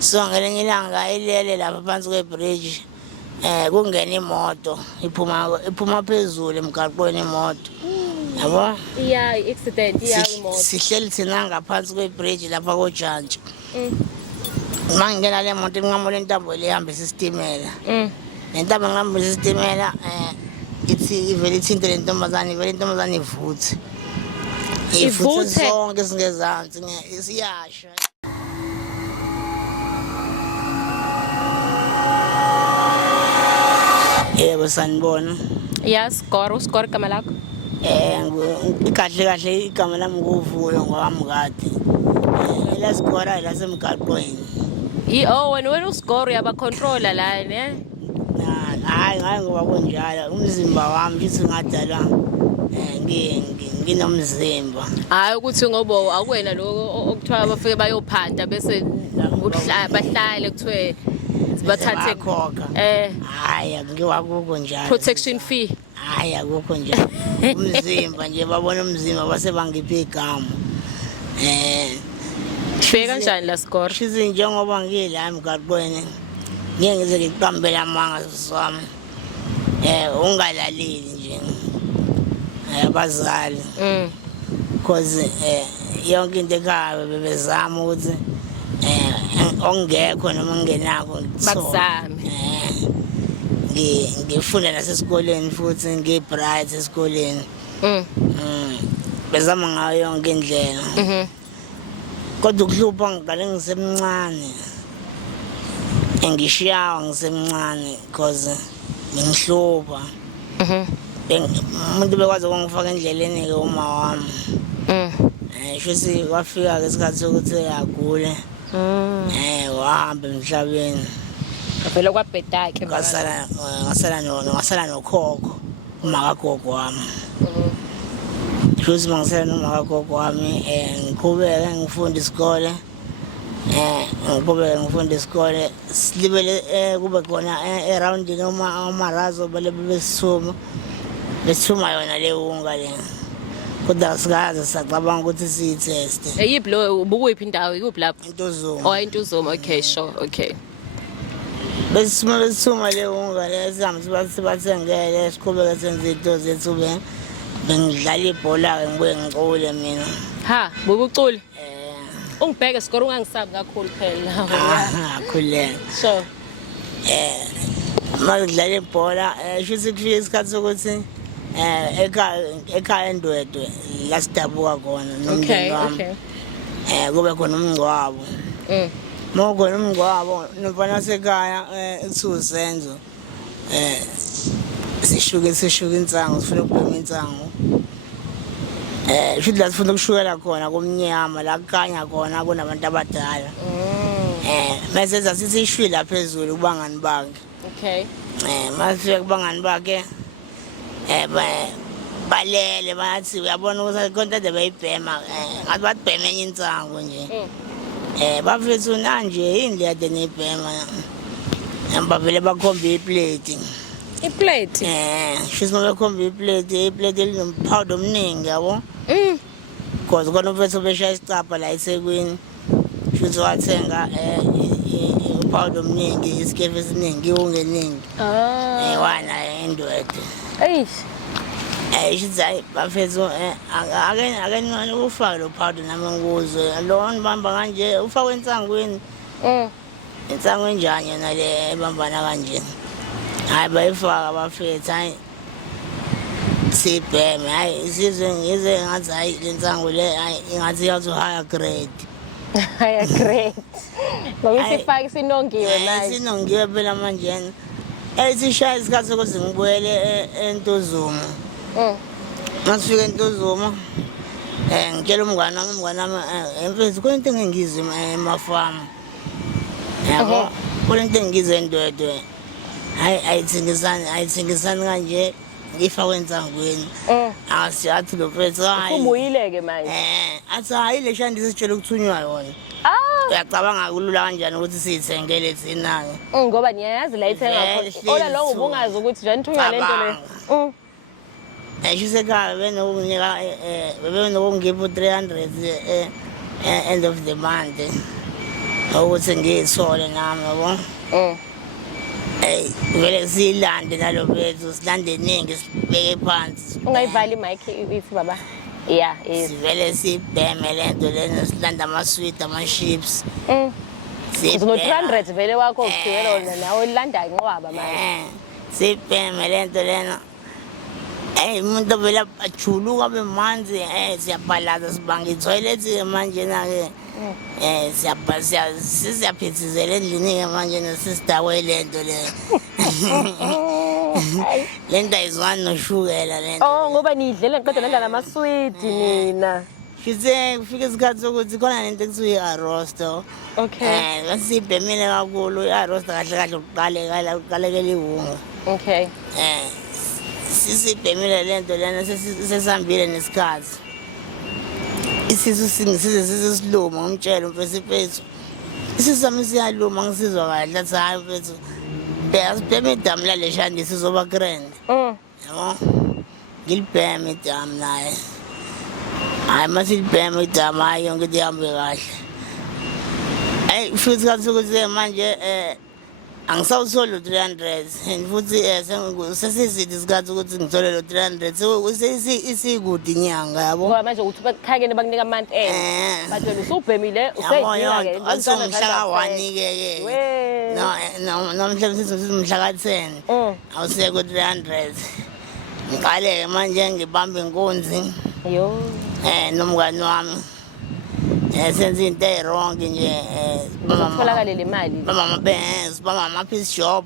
So ngelinye ilanga ilele lapha phansi kwebridge kungena imoto iphuma phezulu emgaqweni imoto. Yabo? Yeah, accident imoto. Sihleli thina ngaphansi kwebridge lapha koJantshi. Mangena le moto inqamulo intambo lehambisa isitimela. Lentambo ngihambisa isitimela ithi ivele ithinte lentombazane ivuthe. Ivuthe sonke singezansi isiyasha. Yebo sanibona. Yes, uScore igama lakho? Kahle igama lami nguvuyo ngowami kade. Lasigora lasemgaqweni. Wena uScore uyaba controller la ne? Hayi ngoba kunjalo umzimba wami ngithi ngadalwa nginomzimba. Hayi ukuthi ngoba akuwena lo okuthiwa bafike bayophanda bese bahlale kuthiwe bathathe khokha. Hayi akuwakho njalo. Protection fee. Hayi akukho njalo. Umzimba nje babona umzimba base bangiphe igama. Fika kanjani la Score? Shizi njengoba ngila emgaqweni ngeke ngize ngiqambele amanga sami. Ungalaleli nje. Abazali. Because yonke into ekhaya bebezama ukuthi ongekho noma ngingenakho bakuzame. Ngifunda nasesikoleni futhi ngibright esikoleni. Bezama ngayo yonke indlela. Kodwa ukuhlupha ngiqale ngisemncane. Engishiyawa ngisemncane because ngihlupha. Umuntu bekwazi ukungifaka endleleni ke uma wami. Shothi wafika isikhathi sokuthi agule. Wahamba emhlabeni. Vele kwabheda ke ngasala nokhokho umakagogo wami. Shothi mangisela nomakagogo wami ngiqhubeke ngifunda isikole. Ngifunda isikole silibele kube khona around noma amarazo bale besuma yona le unga le. Kodwa sikaze sacabanga ukuthi siyiteste. Yiphi lo ubukuphi indawo ikuphi lapho? Intuzuma. Intuzuma, okay, sure, okay. Besuma le unga le sibathengele siqhubeke senze into zethu bengidlala ibhola ngibuye ngicule mina. Ha, bubucule? Ungibheke Score ungangisabi kakhulu phela. Khule. So Mangidlala ibhola shothi kufika isikhathi sokuthi ekhaya endwedwe la sidabuka khona nomndeni wami. Kube khona umngcwabo. Mawukhona umngcwabo nomfana sekhaya esusenzo. Sishuke insango sifuna ukubhema insango. Shothi la sifuna ukushukela khona kumnyama la kukhanya khona kunabantu abadala. Mase sasithi ishwila phezulu kubangani bakhe. Okay. Mase kubangani bakhe balele bathi uyabona ukuthi konke de bayibhema ngathi batibheme enye insango nje. Bafethu nanje indlela de nibhema. Bavele bakhomba iplate. Iplate? Shothi bakhomba iplate elinompowder omningi yabo. Because kona mfethu beshaya isicapha la eThekwini. Shothi wathenga upowder omningi isikefe esiningi ungeningi. Wana endwede. Shithi bafethu akeni ufake lo powder nami ngikuzwe lo nibamba kanje ufake entsangweni. Insango enjani yona le ebambana kanje. Hayi bayifaka bafethu hayi sibheme hayi isizwe ngize ngathi hayi lensango le hayi ingathi yathi higher grade. Higher grade. Ngoba isifaka sinongiwe manje. Sinongiwe phela manje. Sishaya isikhathi sokuthi ngibuyele eNtuzuma. Masifika eNtuzuma ngitshela umngane wami emfethu konke engizwe emafama. Yabo konke engizwe endwedwe. Hayi ayithengisani kanje ngifakwe entsangweni. Asiyathi lo mfethu hayi. Ubuyile ke manje. Athi hayi le shandi sitshela ukuthunywa yona. Uyacabanga kulula kanjani ukuthi siyithengele thina ke? Ngoba niyayazi la ithenga khona. Ola lo ubungazi ukuthi nje nithunywa lento le. Shisekhaya benokunginika 300 end of the month. ukuthi ngiyithole nami yabo. Hey, vele silande nalo bethu silande eningi sibeke phansi. Ungayivali mic if baba. Yeah, is. Sivele sibheme lento lena silanda ama-sweet ama-chips. Uzono 300 vele wakho ukugcwele wona nawe landa inqwaba manje. Sibheme lento lena. Umuntu vele ajuluka abe manzi siyabhalaza sibanga ithoyilethi manje na-ke. Siyaphithizela endlini-ke manje nesisidawe lento le. Lento ayizwani noshukela lento. Oh ngoba nidlela ngiqeda nendla namaswidi nina. Kuse kufika isikhathi sokuthi khona lento ekuthiwa i-arrosto. Okay. Sibhemile kakhulu i-arrosto kahle kahle uqalekela ihunga. Okay. Sisibhemile lento lena sesihambile nesikhathi. Isisu singisize sisiluma ngomtshela umfesifethu. Isisu sami siyaluma ngisizwa kahle athi hayi mfethu. Sibheme idamu lale shandi sizoba grand. Yabo. Ngilibheme idamu naye. Hayi masilibheme idamu hayi yonke into ihambe kahle. Futhi kathi ukuthi manje angisawutholi lo 300 and futhi sesizidi isikhathi ukuthi ngithole lo 300 isikude inyanga yabo. Ngoba manje uthi bakhakene bakunika month end. Bathi wena usubhemile usayidinga ke. Asumhla ka1 ke. No namhla mhla ka10. Awuseko 300. Ngiqale manje ngibamba inkunzi. Yo. Nomngani wami. Senze into wrong nje utholakale le mali mama benz mama ama-piece shop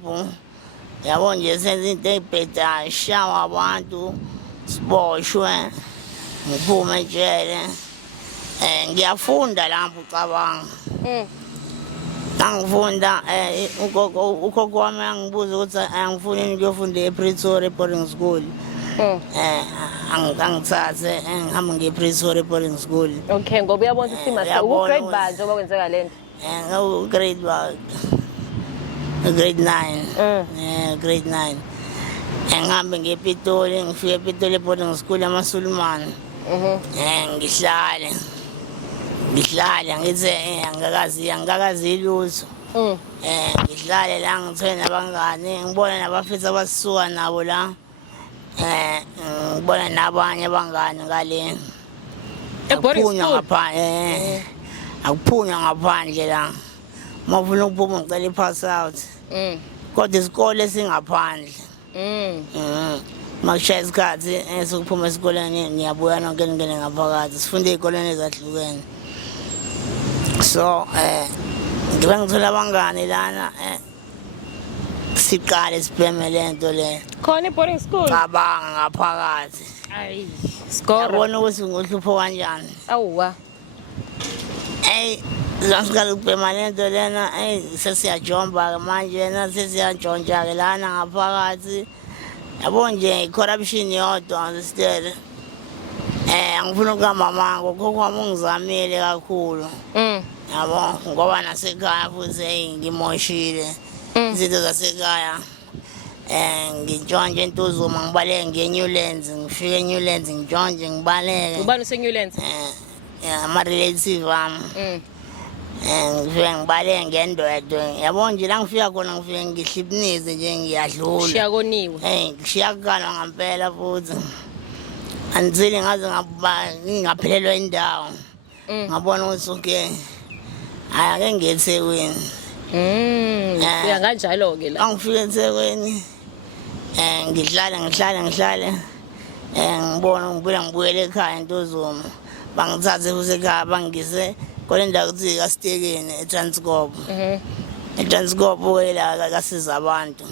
yabo nje senze into ey'bhedayo shawa abantu siboshwe ngiphume ejele ngiyafunda lapho ucabanga angifunda ugogo wami angibuza ukuthi angifuni ukuyofunda ePretoria boarding school angithathe ngihambe nge-Pretoria boarding school. Okay ngoba uyabona ukuthi mase ugrade bani njengoba kwenzeka lento. Grade 9. Grade 9. Ngihambe ngePitoli ngifike ePitoli boarding school yamaSulumane. Ngihlale ngithi angikakazi lutho. Ngihlale la ngithole nabangani ngibona nabafisa abasuka nabo la. Ngibona nabanye abangani ngale. Akuphunywa ngaphandle. Akuphunywa ngaphandle la. Mawufuna ukuphuma ngicela i-pass out. Kodwa isikole singaphandle. Makushaya isikhathi sokuphuma esikoleni ngiyabuya nonke ngene ngaphakathi sifunde ey'koleni ezahlukene. So ngibe ngithola abangani lana siqale sibheme lento le. Khona boarding school. Cabanga ngaphakathi. Ayi. Score. Yabona ukuthi ngohlupho kanjani. Awuwa. Zansiqala ukubhema lento lena sesiyajomba manje na sesiyantshontsha ke lana ngaphakathi. Yabo nje i-corruption yodwa still. Angifuna ukamama ngokhokho wami ungizamile kakhulu. Yabo ngoba nasekhaya futhi ngimoshile. Izinto zasekhaya ngintshontshe entuzuma ngibaleke nge-Newlands ngifike e-Newlands ngintshontshe ngibaleke. Ubani use-Newlands? Ama-relative wami. Ngifike ngibaleke ngendwedwe yabo nje la ngifika khona ngifike ngihlipnize nje ngiyadlula. Shiyakoniwe. Ngishiyakalwa ngampela futhi. Anzile ngaze ngingaphelelwa indawo. Ngabona ukuthi okay. Ake ngiyeThekwini. Uya kanjalo ke la. Angifike eThekwini. Ngihlale. Ngibona ngibuyele ekhaya entuzuma. Bangithathe futhi ekhaya bangise kole ndawo kuthi kaSitekeni eTranscorp. eTranscorp la kasiza abantu.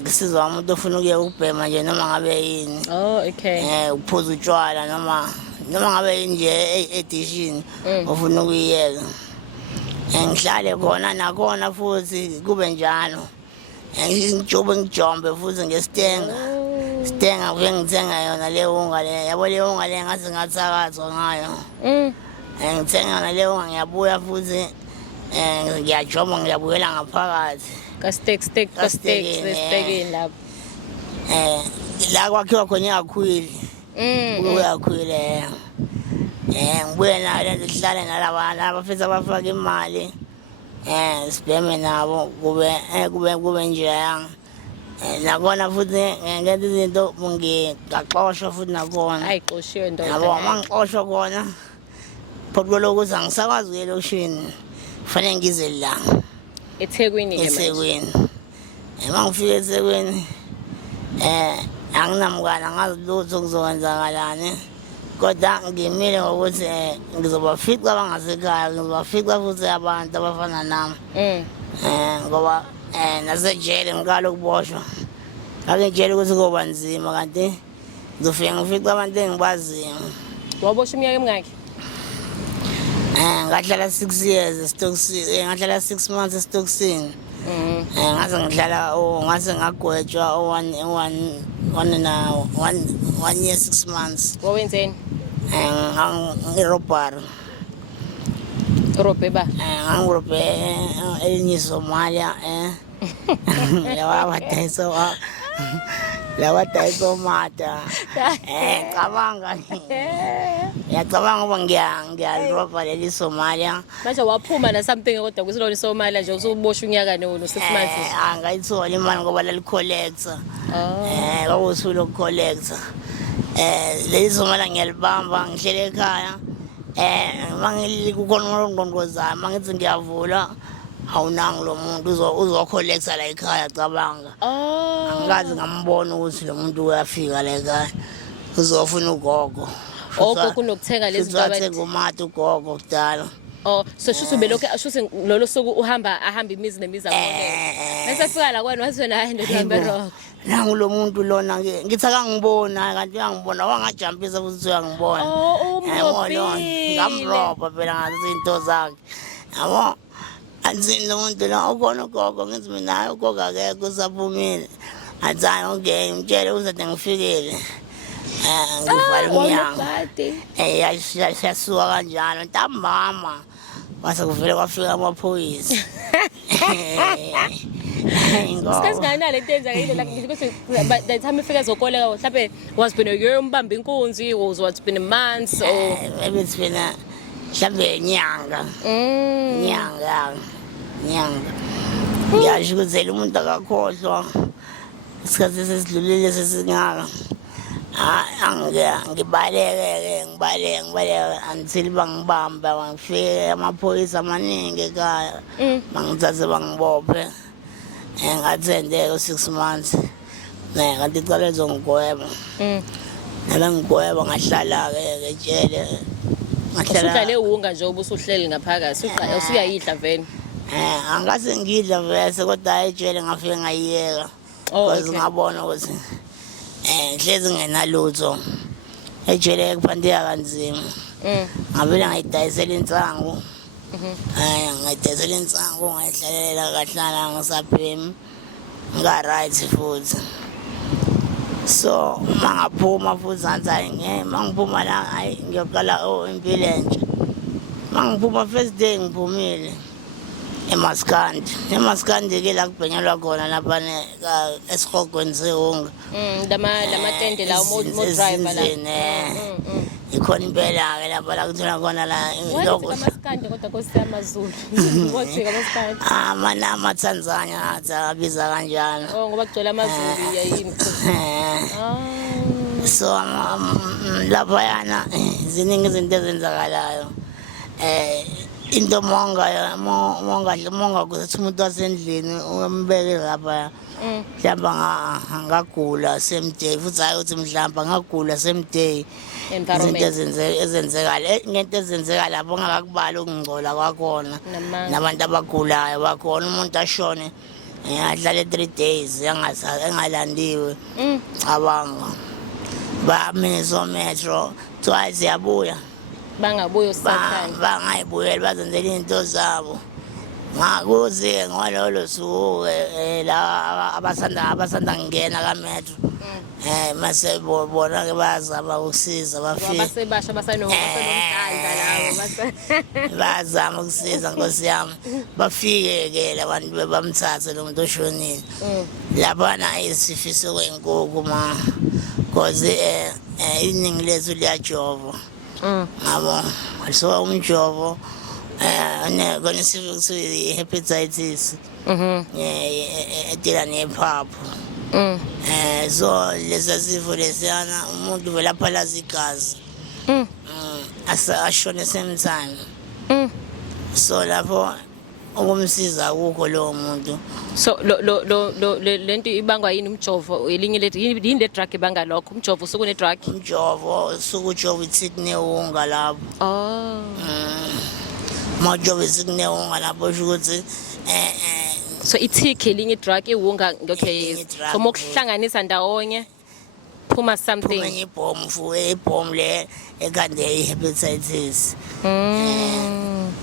Ngisiza umuntu ofuna ukuya ukubhema nje noma ngabe yini. Oh okay. Uphuza utshwala noma ngabe nje edition ofuna ukuyiyeka. Ngihlale khona nakhona futhi kube njalo. Ngijombe futhi ngesitenga. Sitenga vele ngithenga yona le unga le. Yabo le unga le ngathi ngathakathwa ngayo. Ngithenga yona le unga ngiyabuya futhi ngiyajomba ngiyabuyela ngaphakathi. Kastekeni lapho. La kwakhiwa khona iyakhwili. Uyakhwile. ngibuye nayo lento sihlale nalabantu abafisa bafake imali sibheme nabo kube njeyanga nakona futhi ngenza izinto ngigaxoshwa futhi nakona ayixoshiwe ndoda yabo mangixoshwa kona phoqo lokuthi angisakwazi ukuya elokishini kufanele ngize la eThekwini ke manje eThekwini mangifika eThekwini anginamkani angazi lutho kuzowenzakalani kodwa ngimile ngokuthi ngizobafica abangasekhaya ngizobafica futhi abantu abafana nami ngoba nasejele ngikala ukuboshwa ngakutshela ukuthi kuba nzima kanti ngizofika ngifica abantu engibaziyo. Waboshwa iminyaka emingaki? Ngahlala 6 years eStokisini ngahlala 6 months eStokisini ngase ngihlala ngase ngagwetshwa 1 year 6 months. Wawenzeni? Ngirobhara Robe ba? Ngirobhe elinye Somalia lawa daiso mata cabanga yacabanga ngoba ngiyarobha leli Somalia manje waphuma na something kodwa kusilona Somalia nje usuboshwa unyaka no 6 months angayithola imali ngoba lali collector kwakusulo collector leli Somalia ngiyalibamba ngihlele ekhaya mangili kukhona ngqongqozana mangithi ngiyavula awunangi lo muntu uzocollecta la ekhaya cabanga angikazi ngambona ukuthi lo muntu uyafika la ekhaya uzofuna ugogo kunokuthenga lezi zinto abathenga umati ugogo kudala. So shuthi belokho shuthi lolo suku ahamba imizi nemizi akho bese fika la kwena wathi wena hayi ndoda hambe rock nangu lo muntu lona ngithi akangibona kanti uyangibona wangajampisa futhi uyangibona ngamrobha phela ngazinto zakhe yabo anzini lo muntu lo ubona ugogo ngithi mina ugogo akekho usaphumile azayo okay ngitshele ukuthi ngifikile ngivala umnyango yasuka kanjalo ntambama base kuvele kwafika amaphoyisa. Isikhathi ngani lento enzakile la ngisho but the time ifika zokoleka mhlawumbe was been a year umbamba inkunzi was what's been a month or maybe it's been a mhlawumbe inyanga ngiyasho ukuthi umuntu akakhohlwa isikhathi sesidlulile sesingaka ngibaleke until bangibamba bangifike amaphoyisa amaningi ekhaya bangithathe bangibophe ngathende 6 months kanti icala lizongigweba ngigweba ngahlala-ke ejele usuhlale uwunga nje ubusuhleli ngaphakathi usuyayidla vele angase ngidla vese kodwa hayi ejele ngafike ngayiyeka because ngabona ukuthi hlezi ngenalutho ejele kuphandeka kanzima ngavele ngayidayisela insangu ngayidayisela insangu ngayihlalela kahlala ngisaphemi nga-right futhi so mangaphuma futhi ngathi mangiphuma la hayi ngiyoqala impilo entsha mangiphuma first day ngiphumile emaskandi-ke la kubhenyelwa khona lapha esihogweni sehunga lamatende la driver la ikhona impela-ke lapha la kuthola khona la amaskandi kodwa Nkosi yamaZulu wothi amaskandi amaTanzania abiza kanjalo ngoba kugcwele amaZulu yayini so laphayana ziningi izinto ezenzakalayo into monga kuthi umuntu wasendlini umbeke lapha mhlawumbe angagula same day futhi hayi ukuthi mhlawumbe angagula same day izinto ezenzekala ngento ezenzeka lapho ongakakubali ukungcola kwakhona nabantu abagulayo bakhona umuntu ashone adlale 3 days engalandiwe cabanga bamiso metro twice yabuya bangabuya usakhanya bangayibuyeli bazenzela into zabo ngakuze ngololo suku la abasanda ngena kametro mase bona ke bazama ukusiza bafike basebasha basanomdlandla labo bazama ukusiza Nkosi yami bafike ke labantu bebamthathe lo muntu oshonile labana isifiso kwenkukhu ma cause iningi lethu liyajova ngabo so umjovo konesifo kuthiwa i-hepatitis edila nephaphu so lesa sifo lesiyana umuntu vele aphalaza igazi ashone same time so lapho ukumsiza ukho lowo muntu. So lento ibangwa yini umjovo elinye yini le drug ibanga lokho umjovo usukune drug umjovo usukujova ithi kunewunga lapho mawujova ithi kunewunga lapho usho ukuthi so ithiki elinye drug iwunga okay so mokuhlanganisa ndawonye phuma something enye ibhomu le ekande i-hepatitis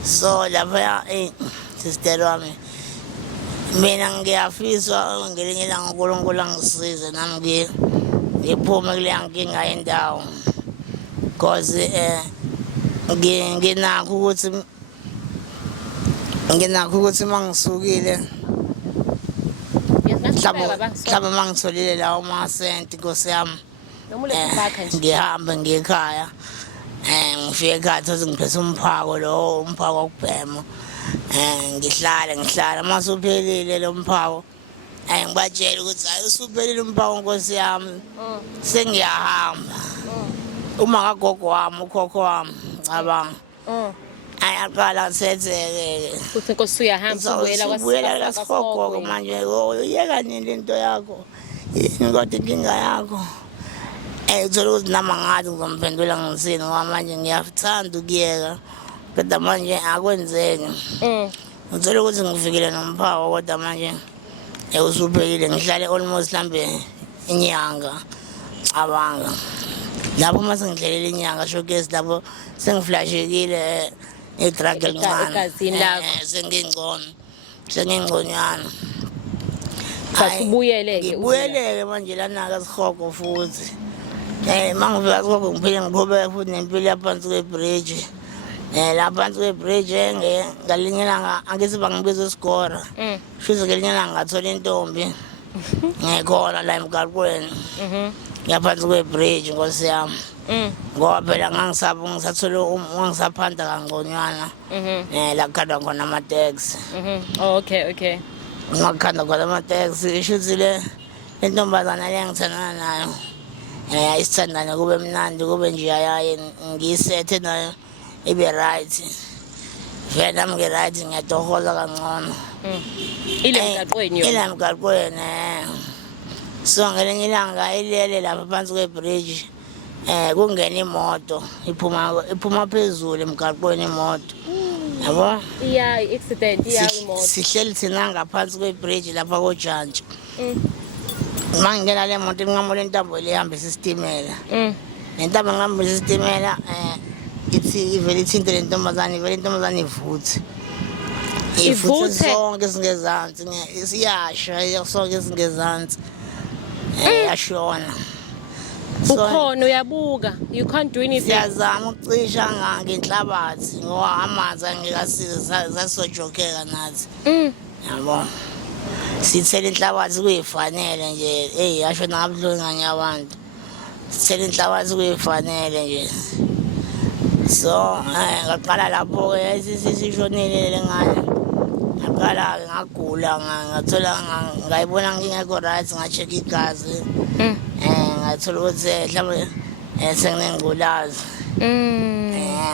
so lapha sister wami mina ngiyafiswa ngelinye ilanga uNkulunkulu angisize nami ngiphume kuleya nkinga yendawo because nginakho ukuthi mangisukile mhlawumbe mangitholile lawo masenti Nkosi yami ngihambe ngiyekhaya ngifike ekhaya thothi ngiphethe umphako lo umphako wokubhema ngihlala mase uphelile lo mphako ngibatshela ukuthi hayi usuphelile umphako Nkosi yami sengiyahamba uma kagogo wami ukhokho wami cabanga ayaqala setheke kuthi Nkosi uyahamba ubuyela kwaSigogo manje uyeka nini lento yakho yini kodwa inkinga yakho uthola ukuthi nami ngathi ngizomphendula ngisini ngoba manje ngiyathanda ukuyeka kodwa manje akwenzeki uthola ukuthi ngifikile nomphako kodwa manje usuphekile ngihlale almost mhlambe inyanga cabanga lapho mase ngidlelela inyanga showcase lapho sengiflashekile idrug elincane sengingconyana ngibuyeleke manje lana kaSigogo futhi mangifika kaSigogo ngiphile ngiqhubeka futhi nempilo yaphansi kwebridge laphansi kwebridge ngalinye ilanga angithi bangibiza isikora shuthi ngelinye ilanga ngathola intombi ngikhona la emgaqweni yaphansi kwebridge Nkosi yami ngoba phela ngisathola wangisaphanda kangconywana la kukhanda khona ama-taxi okay ngakukhanda khona ama-taxi shuthi le ntombazana le ngithandana nayo ayisithandane kube mnandi kube nje ayaye ngiyisethe nayo ibe right vele nami ngi-right ngiyatohoza kangcono ile mgaqweni so ngelinye ilanga ilele lapha phansi kwebridge kungena imoto iphuma phezulu emgaqweni imoto yabo accident imoto sihleli thina ngaphansi kwebridge lapha koJantshi mangingena le moto inqamula intambo le ihambisa isitimela nentambo engihambisa isitimela ithi ivele ithinte le ntombazane ivuthe sonke singezansi iyasha sonke singezansi yashona ukhona uyabuka you can't do anything siyazama ukucisha ngenhlabathi ngoba amanzi angekasiza sasojokeka nathi yabo sithela inhlabathi kuyifanele nje yasho nabuhlungu nganye abantu sithela inhlabathi kuyifanele nje so ngaqala lapho sishonile lengane ngaqala ngagula ngathola ngayibona ngingekho right nga-check igazi ngathola ukuthi mhlawumbe senginengculazi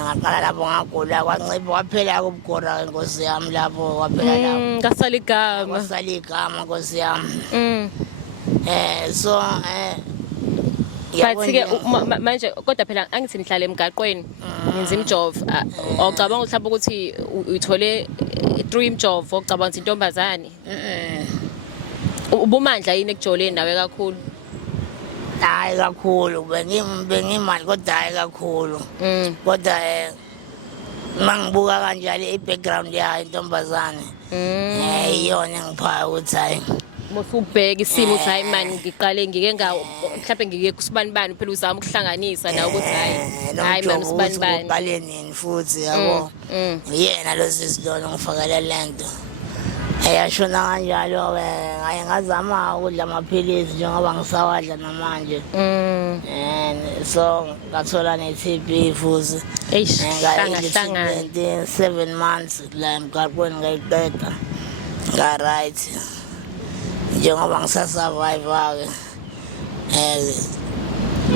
ngaqala lapho ngagula kwancipha kwaphela kubugora Nkosi yami lapho kwaphela lapho kasala igama Nkosi yami so but-ke manje kodwa phela angithi nihlala emgaqweni ngenza imjovo awucabanga mhlawumbe ukuthi uthole 3 imjovo ocabanga ukuthi intombazane ubumandla yini ekujoleni nawe kakhulu hayi kakhulu bengimali kodwa hayi kakhulu kodwa mangibuka kanjalo i-background yayo intombazane iyona engiphaya ukuthi hayi musubheka isimo ukuthi hayi man ngiqale ngike mhlawumbe ngike kusibanibani phela uzama ukuhlanganisa nawe ukuthi hayi man usibanibani uqale nini futhi yabo yena lo sisidolo ngifakela lento eyashona kanjalo-ke ngaye ngazama ukudla amaphilisi njengoba ngisawadla namanje. And so ngathola ne-TB futhi. Eish, hlanga. 7 months la emgaqweni ngayiqeda nga-right njengoba ngisasurvive-ke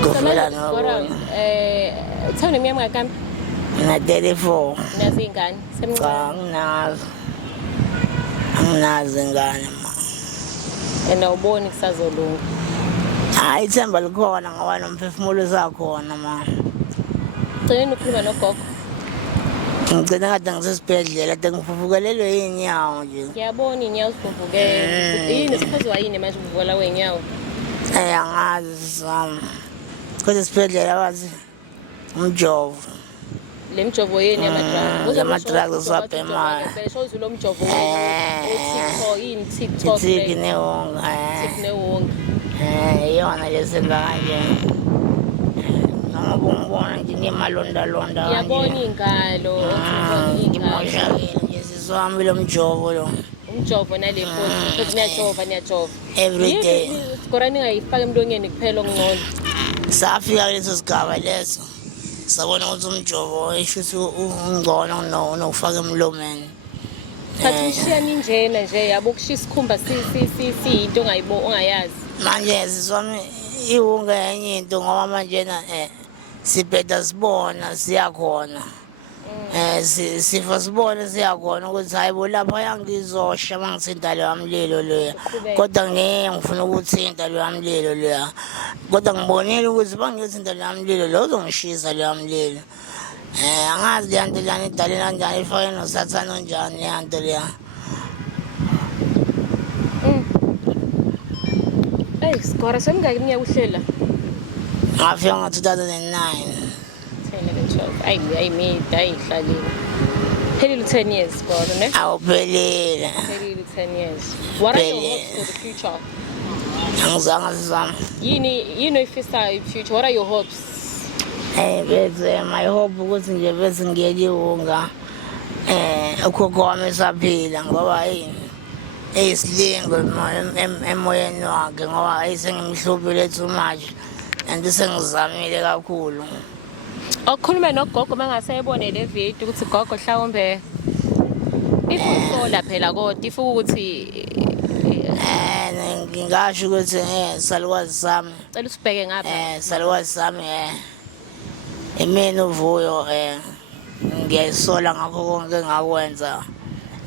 kuvela nokunye. Uthanda iminyaka emingaki? Ngina-34. Nazi iy'ngane? Cha, anginazo ingane ma. And awuboni kusazolunga? Hayi, ithemba likhona ngoba nomphefumulo usakhona ma. Ugcineni ukhuluma nogogo? Ngigcine kade ngisesibhedlela kade ngivuvukelelwe iy'nyawo nje. Ngiyabona iy'nyawo zivuvukele. Yini siphuzwa yini manje ukuvuvukela kwey'nyawo? Angazi sami. Kodwa esibhedlela bathi umjovo. Le mjovo yini yama-drugs? Yama-drugs esiwabhemayo. Besho uzwe lo mjovo yini TikTok Ithiki newonga. newonga. Iyona lesenza kanje. Noma bungibona nje ngimalonda-londa kanje. Ngiyabona iy'ngalo, Ngimoshakele nje sisi wami lo mjovo lo. umjovo nale futhi niyajova. Every day. Skora ningayifaka emlonyeni kuphela okungcono. Safika kuleso sigaba leso. Sabona ukuthi umjovo esho ukuthi ungcono kunokufaka emlomeni. But ushiyani njena nje yabo kushiya isikhumba siyinto ongayazi. Manje siswami iwunga yenye into ngoba manje sibheda sibona siyakhona. Sifa sibone siyakhona ukuthi hayi bo lapha yangizosha mangithinta leyo mlilo leya. Kodwa ngeke ngifuna ukuthinta leyo mlilo leya. Kodwa ngibonile ukuthi bangiyothinta leyo mlilo lo uzongishisa leyo mlilo. Angazi leya nto lana idalile kanjani ifake nosathane onjani leya nto leya. Skora semingaki iminyaka uhlela? Ngafika ngo-2009. 10, 11, 12. Ayihlalile. Phelile 10 years Skora ne? Awuphelile. Phelile 10 years. What are your hopes for the future? Angizange sisami. Yini oyifisayo future? What are your hopes? Bese my hope ukuthi nje bese ngiyeke iwunga. Ukhokho wami esaphila ngoba eyisilingo emoyeni wakhe ngoba ayisengimhluphile too much and sengizamile kakhulu. Okukhuluma nogogo mangase ebone le video ukuthi gogo mhlawumbe ifusola phela kodwa ifuka ukuthi ngingasho ukuthi salukwazi sami. Cela usibheke ngapha. Salukwazi sami imina uvuyo ngiyayisola ngakho konke engakwenza.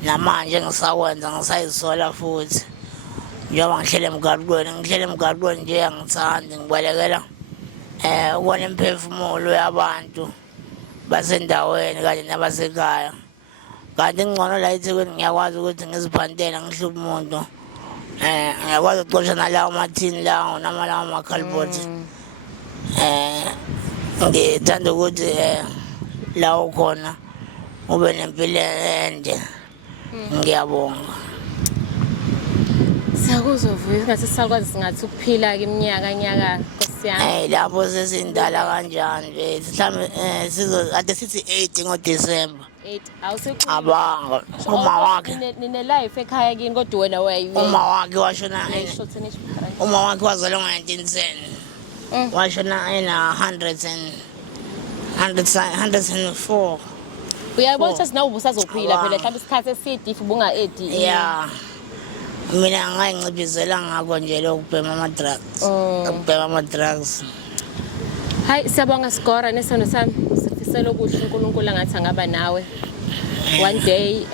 Namanje ngisakwenza ngisayisola futhi njengoba ngihlele emgaqweni nje angithandi ngibalekela ukubona imphefumulo yabantu basendaweni kanye nabasekhaya. Kanti ngcono la eThekwini ngiyakwazi ukuthi ngiziphandele ngihluphe umuntu. Ngiyakwazi ukuxosha nalawo mathini lawo namalawo makhalibhothi. Ngithanda ukuthi la ukhona ube nempilo ende. Ngiyabonga. Siyakuzwa Vuyo ngathi sisakwazi singathi ukuphila ke iminyaka Nkosi yami. Lapho sesindala kanjani mhlambe ade sithi 8 ngoDisemba. 8 awusekhulile. Abanga uma wakhe nine life ekhaya kini kodwa wena uma wakhe washona uma wakhe wazalwa ngo-1910 washona ena 104. Uyabona ukuthi nawe ubusazophila phela mhlawumbe isikhathi eside if ubunga-edi. Yeah. Mina angayinciphizela ngakho nje lokubhema ama-drugs. Hayi siyabonga Skora nesono sami sifisela okuhle uNkulunkulu angathi angaba nawe. One day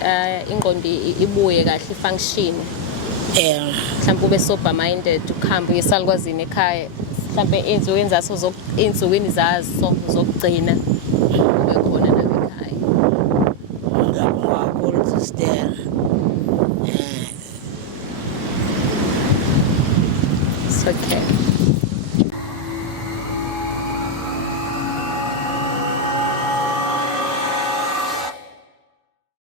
ingqondo ibuye kahle ifunction. Mhlawumbe ube sober minded ukuhamba uyesalukwazini ekhaya. Mhlawumbe ey'nsukwini zazo zokugcina ube khona nawe ekhaya. Ngiyabonga kakhulu sister. It's okay.